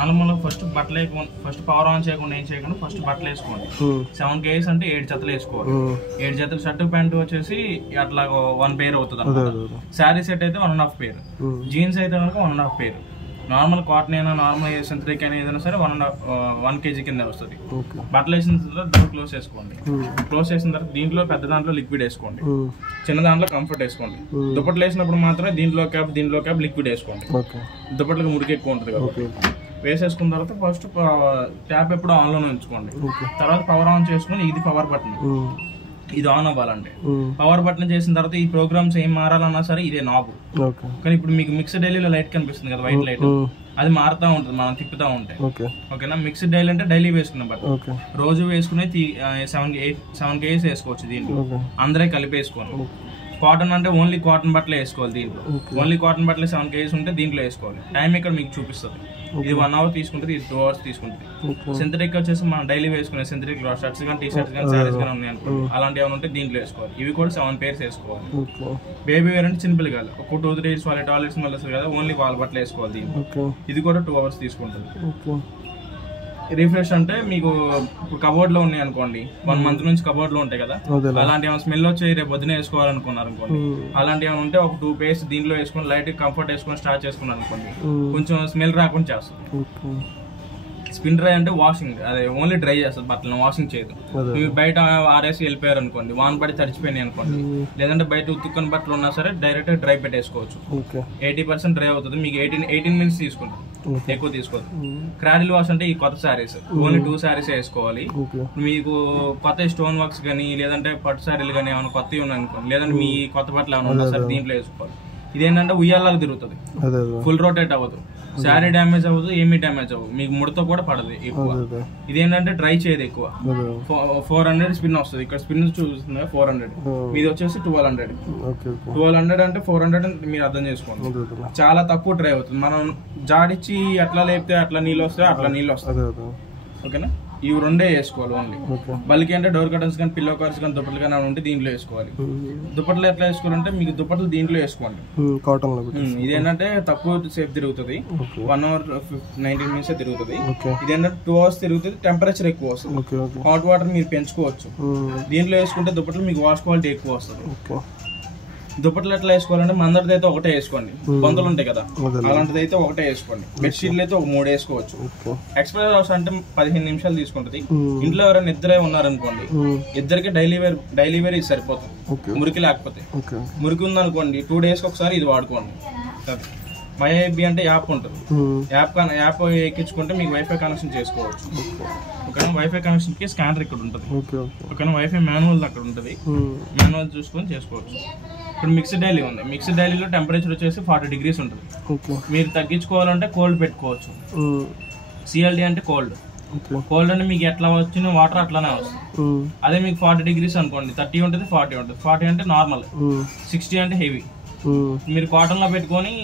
నార్మల్గా ఫస్ట్ బట్టలు first power on చేయకుండా ఏం చేయకుండా ఫస్ట్ బట్టలు వేసుకోండి. 7 kgs అంటే 7 జతలు వేసుకోవాలి. 7 జతలు షర్ట్ ప్యాంట్ వచ్చేసి అట్లా 1 pair అవుతుంది అన్నమాట. శారీ సెట్ అయితే 1.5 pair, జీన్స్ అయితే కనుక 1.5 pair. నార్మల్ కాటన్ అయినా నార్మల్ సింథటిక్ అయినా ఏదైనా సరే 1 kg కింద వస్తుంది. బట్టలు వేసిన తర్వాత డోర్ క్లోజ్ చేసుకోండి. క్లోజ్ చేసిన తర్వాత దీంట్లో పెద్ద దాంట్లో లిక్విడ్ వేసుకోండి, చిన్న దాంట్లో కంఫర్ట్ వేసుకోండి. దుప్పట్లు వేసినప్పుడు మాత్రమే దీంట్లో క్యాప్ లిక్విడ్ వేసుకోండి. దుప్పట్లకి మురికి ఎక్కువ ఉంటుంది కాబట్టి వేసేసుకున్న తర్వాత ఫస్ట్ ట్యాప్ ఎప్పుడు ఆన్లోనే ఉంచుకోండి. తర్వాత పవర్ ఆన్ చేసుకుని ఇది పవర్ బటన్, ఇది ఆన్ అవ్వాలంటే పవర్ బటన్ చేసిన తర్వాత ఈ ప్రోగ్రామ్స్ ఏం మారాలన్నా సరే ఇదే నాబ్. కానీ ఇప్పుడు మీకు మిక్స్డ్ డైలీలో లైట్ కనిపిస్తుంది కదా, వైట్ లైట్, అది మారుతా ఉంటుంది మనం తిప్పుతా ఉంటే. ఓకేనా, మిక్స్డ్ డైలీ అంటే డైలీ వేసుకున్న బట్టన్, రోజు వేసుకునే 7 kgs వేసుకోవచ్చు దీంట్లో, అందరే కలిపి వేసుకోవాలి. కాటన్ అంటే ఓన్లీ కాటన్ బట్టలే వేసుకోవాలి దీంట్లో. ఓన్లీ కాటన్ బట్టలే 7 kgs ఉంటే దీంట్లో వేసుకోవాలి. టైం ఇక్కడ మీకు చూపిస్తుంది. ఇది 1 hour తీసుకుంటుంది, ఇది 2 hours తీసుకుంటుంది. సింథటిక్ వచ్చేసి మనం డైలీ వేసుకునే సింథటిక్ షర్ట్స్ కానీ, టీ షర్ట్స్ కానీ, శారీస్ కానీ ఉన్నాయి అనుకోండి, అలాంటి ఏమైనా ఉంటే దీంట్లో వేసుకోవాలి. ఇవి కూడా 7 pairs వేసుకోవాలి. బేబీ వేర్ అంటే చిన్నపిల్లలు కాదు, ఒక 2-3 days వాళ్ళ టాయిలెట్స్ మళ్ళీ వస్తుంది కదా, ఓన్లీ వాళ్ళ బట్టలు వేసుకోవాలి దీంట్లో. ఇది కూడా 2 hours తీసుకుంటుంది. రిఫ్రెష్ అంటే మీకు ఇప్పుడు కబోర్డ్ లో ఉన్నాయి అనుకోండి, 1 month నుంచి కబోర్డ్ లో ఉంటాయి కదా, అలాంటి ఏమైనా స్మెల్ వచ్చి రేపు పొద్దున వేసుకోవాలనుకున్నారు అనుకోండి, అలాంటి ఏమైనా ఉంటే ఒక 2 pairs దీంట్లో వేసుకొని లైట్ కంఫర్ట్ వేసుకొని స్టార్ట్ చేసుకున్నారు అనుకోండి, కొంచెం స్మెల్ రాకుండా చేస్తుంది. స్పిన్ డ్రై అంటే వాషింగ్, అదే ఓన్లీ డ్రై చేస్తుంది బట్టలను, వాషింగ్ చేయదు. మీరు బయట ఆరేసి వెళ్ళిపోయారు అనుకోండి, వాన పడి తడిచిపోయినాయి అనుకోండి, లేదంటే బయట ఉతుక్కుని బట్టలు ఉన్నా సరే డైరెక్ట్ డ్రై పెట్టేసుకోవచ్చు. 80% డ్రై అవుతుంది. మీకు 18 minutes తీసుకుంటుంది, ఎక్కువ తీసుకోదు. క్రాడిల్ వాష్ అంటే ఈ కొత్త శారీస్ ఓన్లీ 2 sarees వేసుకోవాలి. మీకు కొత్త స్టోన్ వర్క్స్ కానీ లేదంటే పట్టు శారీలు కానీ ఏమైనా కొత్తవి ఉన్నాయి అనుకోండి, లేదంటే మీ కొత్త బట్టలు ఏమైనా ఉన్నా సరే దీంట్లో వేసుకోవాలి. ఇదేంటంటే ఉయ్యాలాగా తిరుగుతుంది, ఫుల్ రొటేట్ అవ్వదు, శారీ డ్యామేజ్ అవ్వదు, ఏమీ డ్యామేజ్ అవ్వదు, మీకు ముడత కూడా పడదు ఎక్కువ. ఇదేంటంటే డ్రై చేయదు ఎక్కువ. 400 స్పిన్ వస్తుంది. ఇక్కడ స్పిన్ చూస్తుంది 400, మీది వచ్చేసి 1200. 1200 అంటే 400 మీరు అర్థం చేసుకోండి, చాలా తక్కువ డ్రై అవుతుంది. మనం జాడిచ్చి అట్లా లేపితే అట్లా నీళ్ళు వస్తాయి, అట్లా నీళ్ళు వస్తాయి. ఓకేనా, ఇవి 2 వేసుకోవాలి ఓన్లీ. బల్కి అంటే డోర్ కర్టన్స్ కానీ, పిల్లో కవర్స్ కానీ, దుప్పట్లు కానీ ఉంటే దీంట్లో వేసుకోవాలి. దుప్పట్లు ఎట్లా వేసుకోవాలంటే మీకు దుప్పట్లు దీంట్లో వేసుకోండి. ఇదేంటంటే తక్కువ సేపు తిరుగుతుంది, 1 hour 19 minutes తిరుగుతుంది. ఇదేంటంటే 2 hours తిరుగుతుంది, టెంపరేచర్ ఎక్కువ వస్తుంది. హాట్ వాటర్ మీరు పెంచుకోవచ్చు. దీంట్లో వేసుకుంటే దుప్పట్లు మీకు వాష్ క్వాలిటీ ఎక్కువ వస్తుంది. దుప్పట్లు ఎట్లా వేసుకోవాలంటే మందరిది అయితే ఒకటే వేసుకోండి, బొంతలు ఉంటాయి కదా అలాంటిది అయితే ఒకటే వేసుకోండి. బెడ్షీట్లు అయితే ఒక 3 వేసుకోవచ్చు. ఎక్స్ప్రెస్ వాష్ అంటే 15 నిమిషాలు తీసుకుంటది. ఇంట్లో ఎవరైనా ఇద్దరే ఉన్నారనుకోండి, ఇద్దరికి డైలీ వేర్ ఇది సరిపోతుంది. మురికి లేకపోతే, మురికి ఉందనుకోండి 2 days ఒకసారి ఇది వాడుకోండి. MyIB అంటే యాప్ ఉంటుంది, యాప్ ఎక్కించుకుంటే మీకు వైఫై కనెక్షన్ చేసుకోవచ్చు. ఓకేనా, వైఫై కనెక్షన్ కి స్కానర్ ఇక్కడ ఉంటుంది. ఓకేనా, వైఫై మాన్యువల్ అక్కడ ఉంటుంది, మాన్యువల్ చూసుకొని చేసుకోవచ్చు. ఇప్పుడు మిక్స్డ్ డైలీ ఉంది. మిక్స్డ్ డైలీలో టెంపరేచర్ వచ్చేసి 40 degrees ఉంటుంది. మీరు తగ్గించుకోవాలంటే కోల్డ్ పెట్టుకోవచ్చు. CLD అంటే కోల్డ్. కోల్డ్ అంటే మీకు ఎట్లా వచ్చిన వాటర్ అట్లానే వస్తుంది. అదే మీకు 40 degrees అనుకోండి, 30 ఉంటుంది, 40 ఉంటుంది. 40 అంటే నార్మల్, 60 అంటే హెవీ. మీరు కాటన్ లో పెట్టుకొని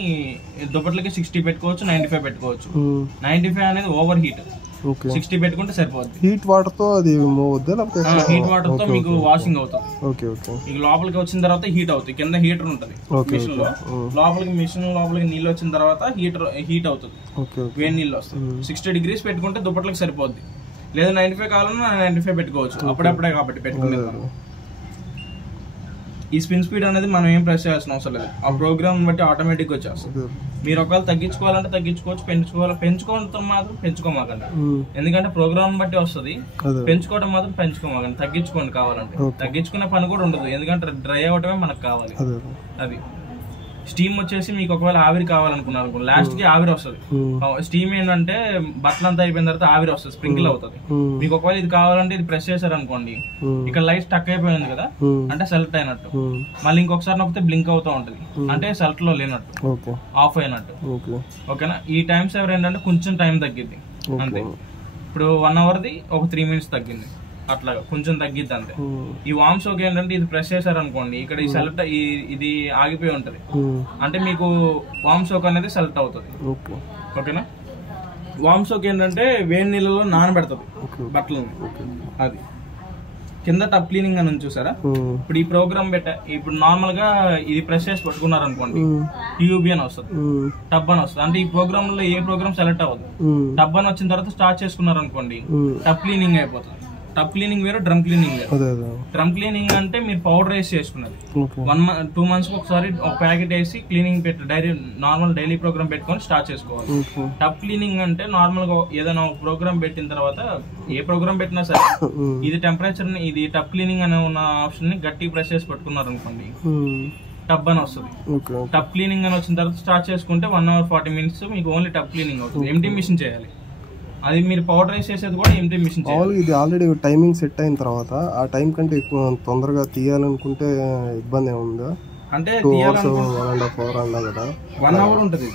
దుప్పట్లకి 60 పెట్టుకోవచ్చు, 95 పెట్టుకోవచ్చు. 95 అనేది ఓవర్ హీట్, 60 పెట్టుకుంటే సరిపోద్ది. హీట్ వాటర్ తో అది హీట్ వాటర్ తో మీకు వాషింగ్ అవుతుంది. మీకు లోపలికి వచ్చిన తర్వాత హీట్ అవుతుంది, కింద హీటర్ ఉంటుంది మిషన్ లో. లోపలికి నీళ్ళు వచ్చిన తర్వాత హీట్ అవుతుంది, వేడి నీళ్ళు వస్తుంది. 60 degrees పెట్టుకుంటే దుప్పట్లకి సరిపోద్ది. లేదా 95 కావాలన్నా 95 పెట్టుకోవచ్చు, అప్పుడప్పుడే కాబట్టి పెట్టుకునేది. ఈ స్పిన్ స్పీడ్ అనేది మనం ఏం ప్రెస్ చేయాల్సిన అవసరం లేదు, ఆ ప్రోగ్రామ్ బట్టి ఆటోమేటిక్ వచ్చేస్తుంది. మీరు ఒకవేళ తగ్గించుకోవాలంటే తగ్గించుకోవచ్చు, పెంచుకోవడం మాత్రం పెంచుకోమాకండి. ఎందుకంటే ప్రోగ్రామ్ బట్టి వస్తుంది, పెంచుకోవడం మాత్రం పెంచుకోమాకండి. తగ్గించుకోండి కావాలంటే, తగ్గించుకునే పని కూడా ఉండదు, ఎందుకంటే డ్రై అవటమే మనకు కావాలి. అది స్టీమ్ వచ్చేసి మీకు ఒకవేళ ఆవిరి కావాలనుకున్నారు, లాస్ట్ కి ఆవిరి వస్తుంది. స్టీమ్ ఏంటంటే బట్టలంతా అయిపోయిన తర్వాత ఆవిరి వస్తుంది, స్ప్రింకిల్ అవుతుంది. మీకు ఒకవేళ ఇది కావాలంటే ఇది ప్రెస్ చేశారు అనుకోండి, ఇక్కడ లైట్ స్టక్ అయిపోయింది కదా అంటే సెలెక్ట్ అయినట్టు. మళ్ళీ ఇంకొకసారి నొక్కితే బ్లింక్ అవుతూ ఉంటది, అంటే సెలెక్ట్ లో లేనట్టు, ఆఫ్ అయినట్టు. ఓకేనా, ఈ టైం సేవర్ ఏంటంటే కొంచెం టైం తగ్గిద్ది అంతే. ఇప్పుడు 1 hourది ఒక 3 minutes తగ్గింది, అట్లాగా కొంచెం తగ్గిద్ది అంతే. ఈ వామ్ సోక్ ఏంటంటే ఇది ప్రెస్ చేశారు అనుకోండి, ఇక్కడ ఈ సెలెక్ట్ ఇది ఆగిపోయి ఉంటది, అంటే మీకు వామ్ సోక్ అనేది సెలెక్ట్ అవుతుంది. ఓకేనా, వామ్ సోక్ ఏంటంటే వేడి నీళ్ళలో నానబెడుతుంది బట్టలను, అది కింద టబ్ క్లీనింగ్ అని చూసారా, ఇప్పుడు ఈ ప్రోగ్రామ్ ఇప్పుడు నార్మల్ గా ఇది ప్రెస్ చేసి పట్టుకున్నారు అనుకోండి, యూబీ అని వస్తుంది, టబ్ అని వస్తుంది. అంటే ఈ ప్రోగ్రామ్ లో ఏ ప్రోగ్రామ్ సెలెక్ట్ అవ్వదు. టబ్ అని వచ్చిన తర్వాత స్టార్ట్ చేసుకున్నారు అనుకోండి, టబ్ క్లీనింగ్ అయిపోతుంది. టబ్ క్లీనింగ్ వేరు, డ్రమ్ క్లీనింగ్ వేరు. డ్రమ్ క్లీనింగ్ అంటే మీరు పౌడర్ వేసి చేసుకున్నది. 2 months ఒకసారి ఒక ప్యాకెట్ వేసి క్లీనింగ్ పెట్టి నార్మల్ డైలీ ప్రోగ్రామ్ పెట్టుకొని స్టార్ట్ చేసుకోవాలి. టబ్ క్లీనింగ్ అంటే నార్మల్ గా ఏదైనా ఒక ప్రోగ్రామ్ పెట్టిన తర్వాత, ఏ ప్రోగ్రామ్ పెట్టినా సరే ఇది టెంపరేచర్ ని, ఇది టబ్ క్లీనింగ్ అనే ఉన్న ఆప్షన్ ని గట్టి ప్రెస్ చేసి పట్టుకున్నారు అనుకోండి, టబ్ అని వస్తుంది. టబ్ క్లీనింగ్ అని వచ్చిన తర్వాత స్టార్ట్ చేసుకుంటే 1 hour 40 minutes మీకు ఓన్లీ టబ్ క్లీనింగ్ అవుతుంది. ఎంటీ మిషన్ చేయాలి. అది మీరు పౌడర్ చేసేది కూడా ఎంటీ మిషన్ చేయాలి. ఇది ఆల్రెడీ టైమింగ్ సెట్ అయిన తర్వాత ఆ టైం కంటే ఎక్కువ తొందరగా తీయాలనుకుంటే ఇబ్బంది ఏముందా? అంటే 1.5 hour అన్నా కదా, 1 hour ఉంటుంది.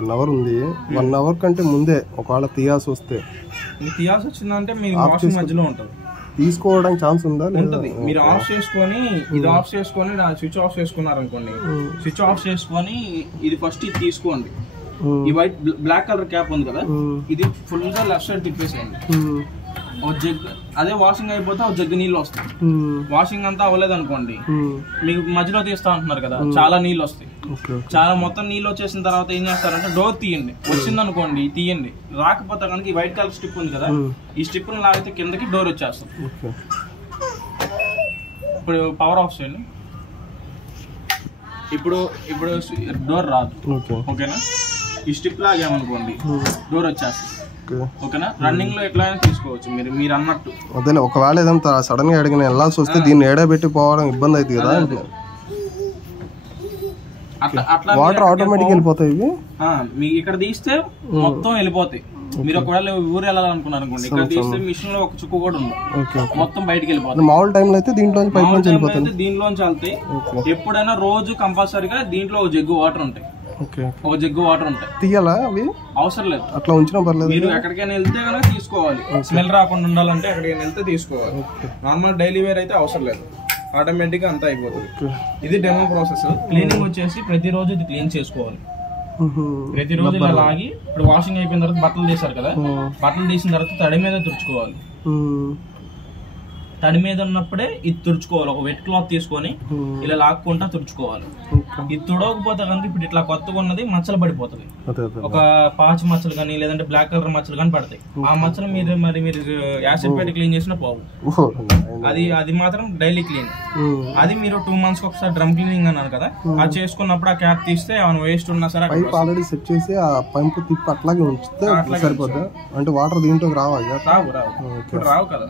1 hour ఉంది. 1 hour కంటే ముందే ఒకవేళ తీయాల్సి వస్తే, తీయాల్సి వచ్చిందంటే మీరు వాషింగ్ మధ్యలో ఉంటుంది, తీసుకోవడానికి ఛాన్స్ ఉందా? ఉంటుంది. మీరు ఆఫ్ చేసుకొని, ఇది ఆఫ్ చేసుకొని స్విచ్ ఆఫ్ చేసుకున్నారు అనుకోండి, స్విచ్ ఆఫ్ చేసుకొని ఇది ఫస్ట్ ఇది తీసుకోండి. ఈ వైట్ బ్లాక్ కలర్ క్యాప్ ఉంది కదా, ఇది ఫుల్ గా లెఫ్ట్ సైడ్ తిప్పేసేయండి. ఒక జగ్, అదే వాషింగ్ అయిపోతే ఒక జగ్గు నీళ్ళు వస్తాయి. వాషింగ్ అంతా అవ్వలేదు అనుకోండి, మీకు మధ్యలో తీస్తా అంటున్నారు కదా, చాలా నీళ్ళు వస్తాయి. చాలా మొత్తం నీళ్ళు వచ్చేసిన తర్వాత ఏం చేస్తారంటే డోర్ తీయండి. వచ్చింది అనుకోండి తీయండి, రాకపోతే కనుక ఈ వైట్ కలర్ స్ట్రిప్ ఉంది కదా, ఈ స్ట్రిప్ ని లాగితే కిందకి డోర్ వచ్చేస్తుంది. ఇప్పుడు పవర్ ఆఫ్ చేయండి. ఇప్పుడు డోర్ రాదు. ఓకేనా? ఈ స్ట్రిప్ లాగామనుకోండి డోర్ వచ్చేస్తుంది. ఓకేనా? రన్నింగ్ లో ఎట్లయినా తీసుకోవచ్చు మీరు అన్నట్టు. అదే ఒకవేళ ఏదంతా సడన్ గా అడిగిన వెళ్ళాల్సి వస్తే దీన్ని ఏడబెట్టి పోవడం ఇబ్బంది అవుతుంది కదా. వాటర్ ఆటోమేటిక్ వెళ్ళిపోతాయి. మీ ఇక్కడ తీస్తే మొత్తం వెళ్ళిపోతాయి. మీరు ఒకవేళ ఊరు వెళ్ళాలనుకున్నారు అనుకోండి, ఇక్కడ తీస్తే మిషన్ లో ఒక చుక్క కూడా ఉంది, మొత్తం బయటకి వెళ్ళిపోతుంది. మామూలు టైంలో అయితే దీంట్లోంచి దీంట్లోంచి వెళ్తాయి. ఎప్పుడైనా రోజు కంపల్సరీగా దీంట్లో ఒక జగ్గు వాటర్ ఉంటాయి. ఒక జగ్గు వాటర్ ఉంటాయి. తీయాలా అవి? అవసరం లేదు, అట్లా ఉంచినా పర్లేదు. మీరు ఎక్కడికైనా వెళ్తే కనుక తీసుకోవాలి. స్మెల్ రాకుండా ఉండాలంటే ఎక్కడికైనా వెళ్తే తీసుకోవాలి. నార్మల్ డైలీ వేర్ అయితే అవసరం లేదు, ఆటోమేటిక్ గా అంతా అయిపోతుంది. ఇది డెమో ప్రాసెస్. క్లీనింగ్ వచ్చేసి ప్రతిరోజు ఇది క్లీన్ చేసుకోవాలి. ప్రతిరోజు ఇలా లాగి, ఇప్పుడు వాషింగ్ అయిపోయిన తర్వాత బట్టలు తీసారు కదా, బట్టలు తీసిన తర్వాత తడి మీద తుడుచుకోవాలి. తడి మీద ఉన్నప్పుడే ఇది తుడుచుకోవాలి. ఒక వెట్ క్లాత్ తీసుకొని ఇలా లాక్కుంటా తుడుచుకోవాలి. ఇది తుడవకపోతే కనుక ఇప్పుడు ఇట్లా కొత్తగా ఉన్నది మచ్చలు పడిపోతుంది. ఒక పాచి మచ్చలు కానీ లేదంటే బ్లాక్ కలర్ మచ్చలు కానీ పడతాయి. ఆ మచ్చలు మీరు యాసిడ్ పెట్టి క్లీన్ చేసినా పోవు. అది మాత్రం డైలీ క్లీన్. అది మీరు 2 months ఒకసారి డ్రమ్ క్లీనింగ్ అన్నారు కదా, అది చేసుకున్నప్పుడు ఆ క్యాప్ తీస్తే ఏమైనా వేస్ట్ ఉన్నా సరే ఆల్రెడీ సెట్ చేసి ఆ పంపు తిప్పి అట్లాగే ఉంచితే సరిపోతుంది. అంటే వాటర్ దీంట్లోకి రావాలి? రావు కదా.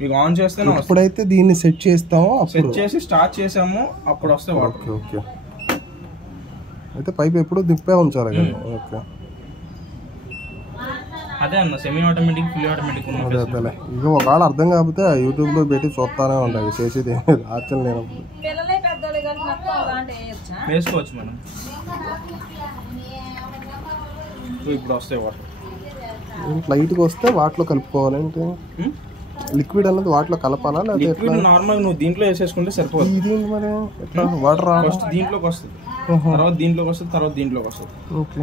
మీకు ఆన్ చేస్తే ఎప్పుడైతే దీన్ని సెట్ చేస్తామో, సెట్ చేసి స్టార్ట్ చేసామో అప్పుడు వస్తే వాటర్. ఓకే. అయితే పైప్ ఎప్పుడు దింపే ఉంచాలి కదా. ఓకే. అదే అన్న సెమీ ఆటోమేటిక్, ఫుల్ ఆటోమేటిక్. ఇక ఒకవేళ అర్థం కాకపోతే యూట్యూబ్ లో పెట్టి చూస్తానే ఉంటాయి, చేసేది ఆచరణ లేనప్పుడు వేసుకోవచ్చు మేడం. ఇప్పుడు వస్తే వాటర్ లైట్ గా వస్తే వాటిలో కలుపుకోవాలంటే లిక్విడ్ అన్నది వాటిలో కలపాలా? లిక్విడ్ నార్మల్ నువ్వు దీంట్లో వేసేసుకుంటే సరిపోతుంది. ఇది మరి వాటర్ ఫస్ట్ దీంట్లోకి వస్తుంది, తర్వాత దీంట్లోకి వస్తుంది, తర్వాత దీంట్లోకి వస్తుంది. ఓకే.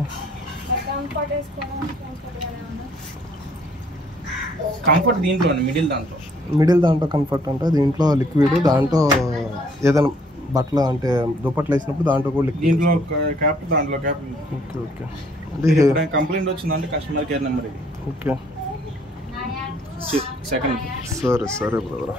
కంఫర్ట్ దీంట్లోనే మిడిల్ దాంట్లో కంఫర్ట్ అంటే దీంట్లో లిక్విడ్, దాంట్లో ఏదైనా బట్టలు అంటే దుప్పట్లు వేసినప్పుడు దాంట్లో కూడా లిక్విడ్. దీంట్లో క్యాప్, దాంట్లో క్యాప్. ఓకే. ఓకే. అంటే కంప్లైంట్ వచ్చిందంటే కస్టమర్ కేర్ నెంబర్ ఇది. ఓకే. సెకండ్. సరే బ్రదర్.